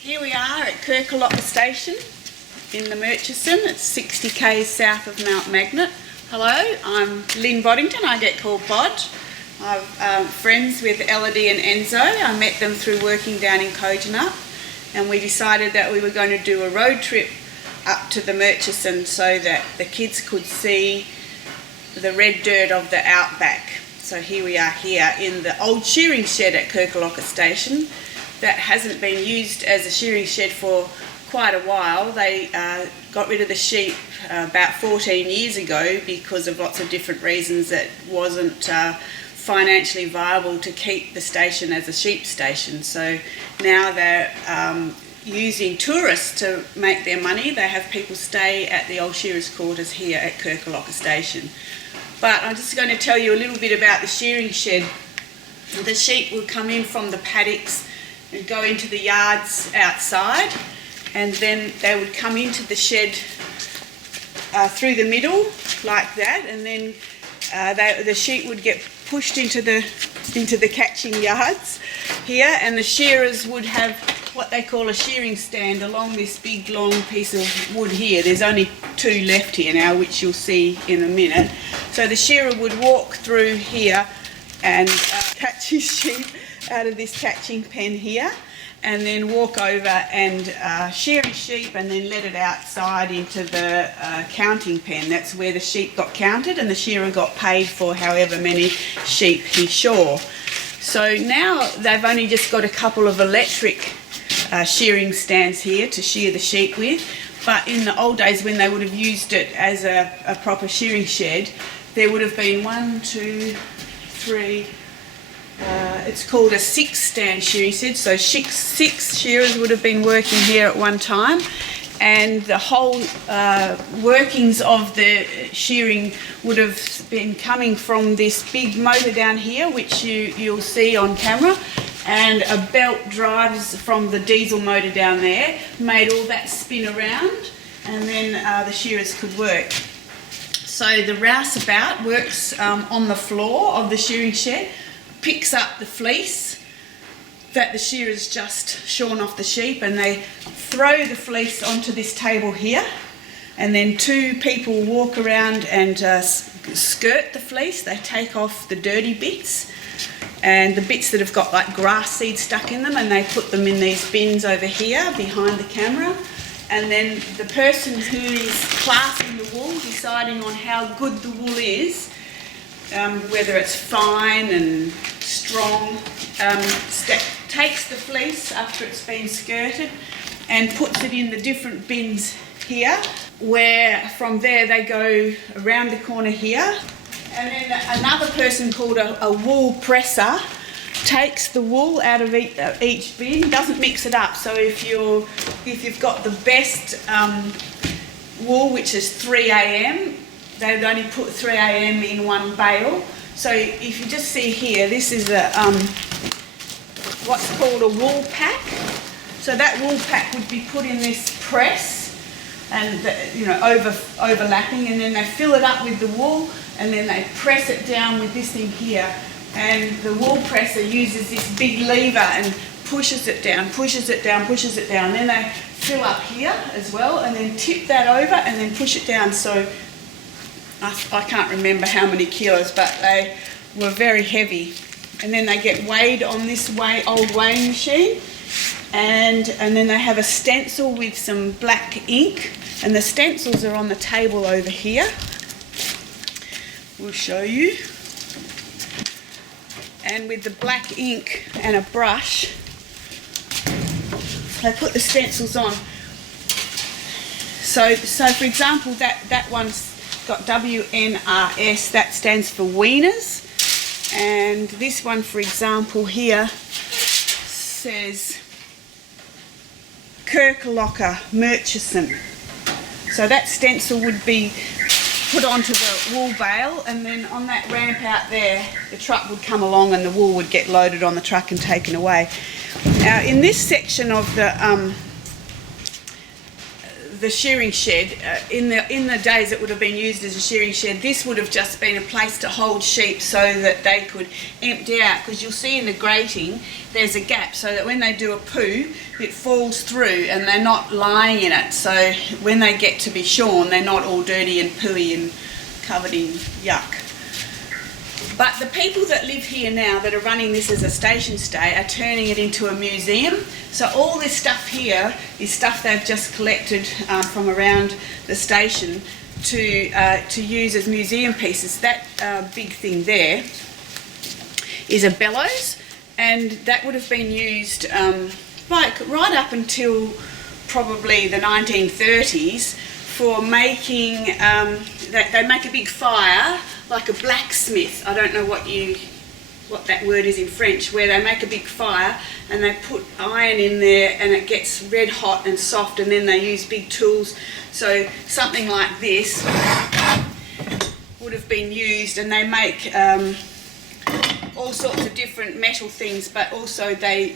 Here we are at Kirkalocka station in the Murchison. It's 60 k's south of Mount Magnet. Hello, I'm Lynn Boddington. I get called Bod. I'm friends with Elodie and Enzo. I met them through working down in Kojonup, and we decided that we were going to do a road trip up to the Murchison so that the kids could see the red dirt of the Outback. So here we are here in the old shearing shed at Kirkalocka station that hasn't been used as a shearing shed for quite a while. They got rid of the sheep about 14 years ago because of lots of different reasons. That wasn't financially viable to keep the station as a sheep station. So now they're using tourists to make their money. They have people stay at the old shearers' quarters here at Kirkalocka station. But I'm just going to tell you a little bit about the shearing shed. The sheep would come in from the paddocks and go into the yards outside, and then they would come into the shed through the middle like that, and then the sheep would get pushed into the catching yards here, and the shearers would have what they call a shearing stand along this big long piece of wood here. There's only two left here now, which you'll see in a minute. So the shearer would walk through here and catch his sheep out of this catching pen here, and then walk over and shear his sheep, and then let it outside into the counting pen. That's where the sheep got counted, and the shearer got paid for however many sheep he shore. So now they've only just got a couple of electric shearing stands here to shear the sheep with, but in the old days when they would have used it as a proper shearing shed, there would have been 1, 2, 3, it's called a 6-stand shearing shed, so six shearers would have been working here at one time, and the whole workings of the shearing would have been coming from this big motor down here, which you'll see on camera, and a belt drives from the diesel motor down there, made all that spin around, and then the shearers could work. So the rouseabout works on the floor of the shearing shed, picks up the fleece that the shearers just shorn off the sheep, and they throw the fleece onto this table here, and then two people walk around and skirt the fleece. They take off the dirty bits and the bits that have got like grass seed stuck in them, and they put them in these bins over here behind the camera. And then the person who is classing the wool, deciding on how good the wool is, whether it's fine and strong, takes the fleece after it's been skirted and puts it in the different bins here, where from there they go around the corner here. And then another person called a wool presser takes the wool out of each bin, doesn't mix it up. So if you've got the best wool, which is 3 AM, they would only put 3 AM in one bale. So if you just see here, this is what's called a wool pack. So that wool pack would be put in this press, and overlapping, and then they fill it up with the wool, and then they press it down with this thing here. And the wool presser uses this big lever and pushes it down, pushes it down, pushes it down. Then they fill up here as well, and then tip that over and then push it down. So I can't remember how many kilos, but they were very heavy. And then they get weighed on this old weighing machine, and then they have a stencil with some black ink, and the stencils are on the table over here. We'll show you. And with the black ink and a brush, they put the stencils on. So for example, that one's got WNRS, that stands for wieners, and this one, for example, here says Kirkalocka Murchison. So that stencil would be put onto the wool bale, and then on that ramp out there, the truck would come along and the wool would get loaded on the truck and taken away. Now in this section of the shearing shed, in the days it would have been used as a shearing shed, this would have just been a place to hold sheep so that they could empty out, because you'll see in the grating there's a gap so that when they do a poo it falls through and they're not lying in it, so when they get to be shorn they're not all dirty and pooey and covered in yuck. But the people that live here now that are running this as a station stay are turning it into a museum. So all this stuff here is stuff they've just collected from around the station to use as museum pieces. That big thing there is a Bellows, and that would have been used right up until probably the 1930s for making, they make a big fire like a blacksmith. I don't know what that word is in French, where they make a big fire and they put iron in there and it gets red hot and soft, and then they use big tools. So something like this would have been used, and they make all sorts of different metal things, but also they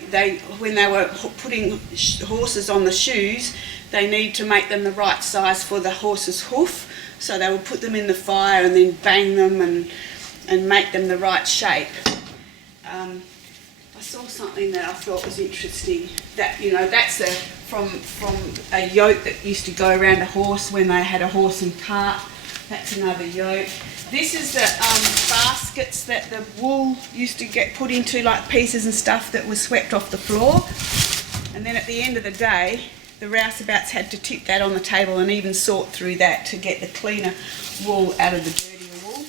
when they were putting horses on the shoes, they need to make them the right size for the horse's hoof. So they would put them in the fire and then bang them and make them the right shape. I saw something that I thought was interesting. That, you know, that's from a yoke that used to go around a horse when they had a horse and cart. That's another yoke. This is the baskets that the wool used to get put into, like pieces and stuff that was swept off the floor. And then at the end of the day, the rouseabouts had to tip that on the table and even sort through that to get the cleaner wool out of the dirtier wool.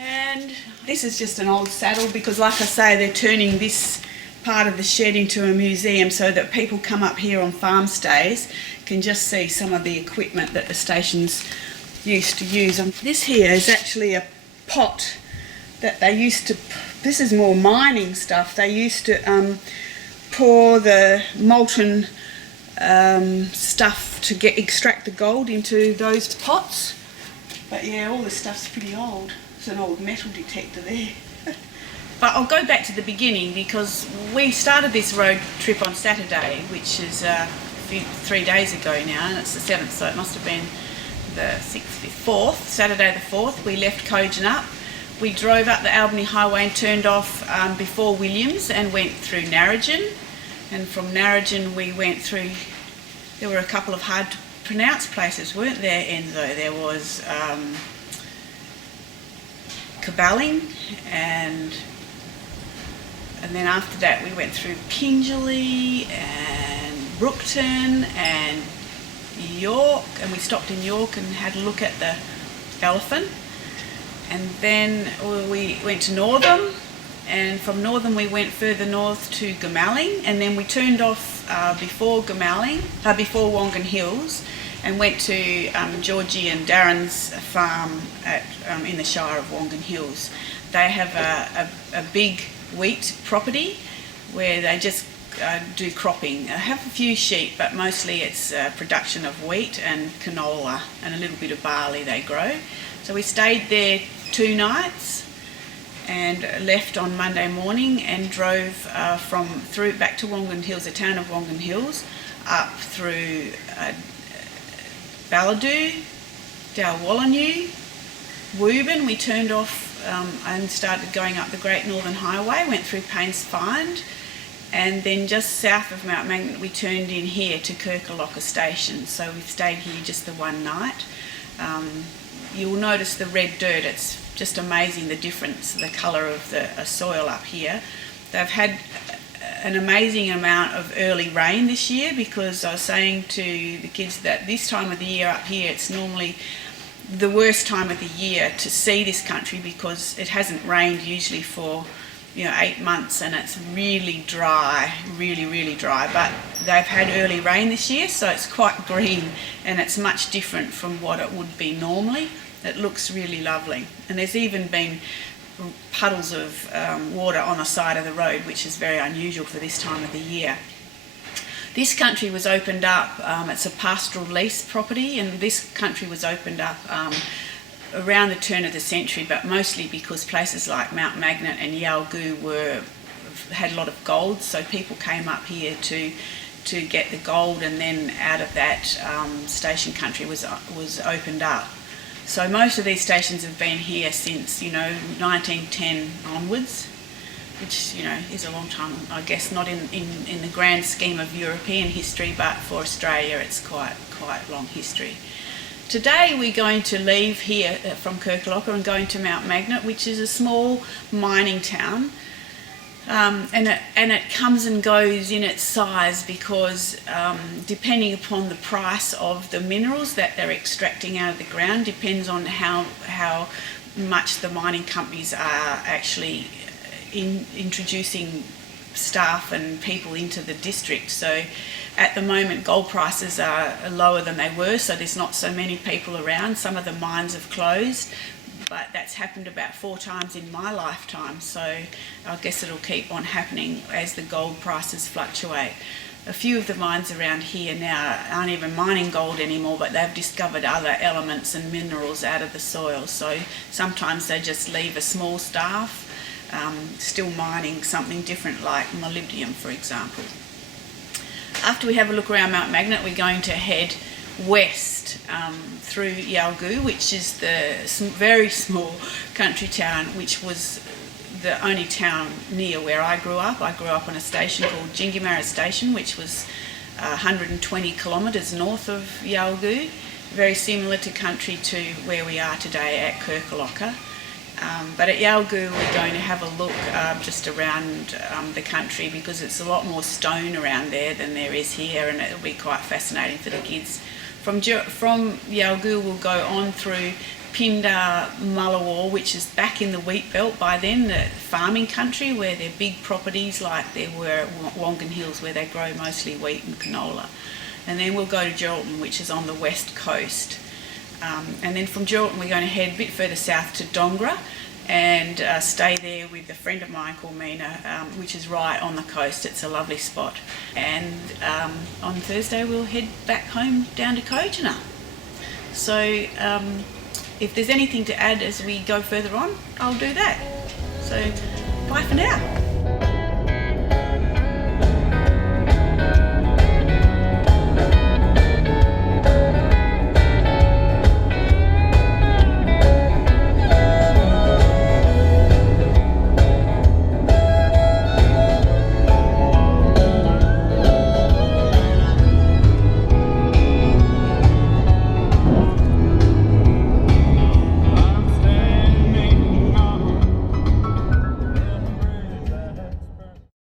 And this is just an old saddle, because like I say, they're turning this part of the shed into a museum so that people come up here on farm stays can just see some of the equipment that the stations used to use. This here is actually a pot that they used to, this is more mining stuff, they used to pour the molten stuff to extract the gold into those pots. But yeah, all this stuff's pretty old. It's an old metal detector there. But I'll go back to the beginning, because we started this road trip on Saturday, which is 3 days ago now, and it's the 7th, so it must have been the 4th, Saturday the 4th. We left Kojonup. We drove up the Albany Highway and turned off before Williams and went through Narrogin. And from Narrogin we went through, there were a couple of hard to pronounce places, weren't there, Enzo? There was Caballing, and then after that we went through Kingelly and Brookton and York, and we stopped in York and had a look at the elephant. And then we went to Northam, and from Northam we went further north to Goomalling, and then we turned off before Goomalling, before Wongan Hills, and went to Georgie and Darren's farm in the Shire of Wongan Hills. They have a big wheat property where they just do cropping. They have a few sheep, but mostly it's production of wheat and canola and a little bit of barley they grow. So we stayed there 2 nights and left on Monday morning and drove through back to Wongan Hills, the town of Wongan Hills, up through Balladoo, Dalwallinu, Woburn. We turned off and started going up the Great Northern Highway, went through Paynes Find, and then just south of Mount Magnet we turned in here to Kirkalocka station. So we've stayed here just the 1 night. You'll notice the red dirt. It's just amazing, the difference, the colour of the soil up here. They've had an amazing amount of early rain this year, because I was saying to the kids that this time of the year up here, it's normally the worst time of the year to see this country, because it hasn't rained usually for 8 months, and it's really dry, really dry. But they've had early rain this year, so it's quite green, and it's much different from what it would be normally. It looks really lovely, and there's even been puddles of water on the side of the road, which is very unusual for this time of the year. This country was opened up, it's a pastoral lease property, and this country was opened up around the turn of the century, but mostly because places like Mount Magnet and Yalgoo had a lot of gold, so people came up here to to get the gold, and then out of that station country was opened up. So most of these stations have been here since 1910 onwards, which is a long time, I guess, not in the grand scheme of European history, but for Australia it's quite long history. Today we're going to leave here from Kirkalocka and going to Mount Magnet, which is a small mining town. And it comes and goes in its size because depending upon the price of the minerals that they're extracting out of the ground depends on how much the mining companies are actually introducing staff and people into the district. So at the moment gold prices are lower than they were, so there's not so many people around. Some of the mines have closed, but that's happened about 4 times in my lifetime, so I guess it'll keep on happening as the gold prices fluctuate. A few of the mines around here now aren't even mining gold anymore, but they've discovered other elements and minerals out of the soil, so sometimes they just leave a small staff still mining something different like molybdenum, for example. After we have a look around Mount Magnet, we're going to head west through Yalgoo, which is the very small country town, which was the only town near where I grew up. I grew up on a station called Jingimarra Station, which was 120 kilometres north of Yalgoo, very similar to country to where we are today at Kirkalocka. But at Yalgoo we're going to have a look just around the country, because it's a lot more stone around there than there is here, and it'll be quite fascinating for the kids. From Yalgoo we'll go on through Pindar Mullawar, which is back in the wheat belt by then, the farming country where there are big properties like there were at Wongan Hills, where they grow mostly wheat and canola. And then we'll go to Geraldton, which is on the west coast. And then from Geraldton we're going to head a bit further south to Dongra and stay there with a friend of mine called Mina, which is right on the coast. It's a lovely spot. And on Thursday we'll head back home down to Kojana. So if there's anything to add as we go further on, I'll do that. So bye for now.